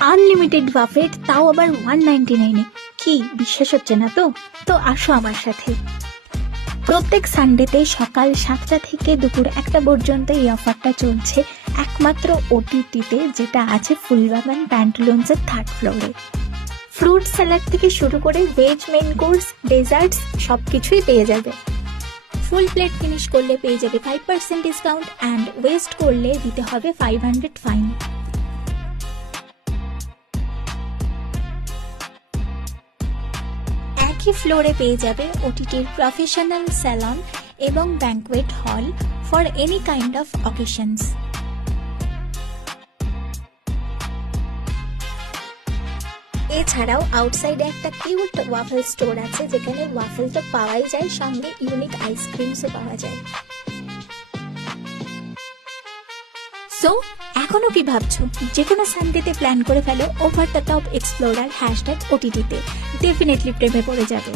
Unlimited buffet, তাও আবার 199-এ। কি বিশ্বাস হচ্ছে না তো? তো আসো আমার সাথে। প্রত্যেক সানডেতে সকাল 7টা থেকে দুপুর 1টা পর্যন্ত এই অফারটা চলছে একমাত্র ওটিটিতে, যেটা আছে ফুলবাগান প্যান্টালুন্সের 3rd ফ্লোরে। ফ্রুট স্যালাড থেকে শুরু করে ভেজ মেইন কোর্স, ডেজার্টস সবকিছুই পেয়ে যাবে। ফুল প্লেট ফিনিশ করলে পেয়ে যাবে 5% ডিসকাউন্ট, অ্যান্ড ওয়েস্ট করলে দিতে হবে 500 ফাইন। একই ফ্লোরে পেয়ে যাবে ওটিটির প্রফেশনাল স্যালন এবং banquet hall for any kind of occasions. এছাড়াও আউটসাইডে একটা কিউট ওয়াফেল স্টোর আছে, যেখানে ওয়াফেল তো পাওয়াই যায়, সঙ্গে ইউনিক আইসক্রিমসও পাওয়া যায়। সো এখনো কি ভাবছো? যে কোনো সানডেতে প্ল্যান করে ফেলো ওভার দ্য টপ এক্সপ্লোরার #OTT-তে। ডেফিনেটলি প্রেমে পড়ে যাবে।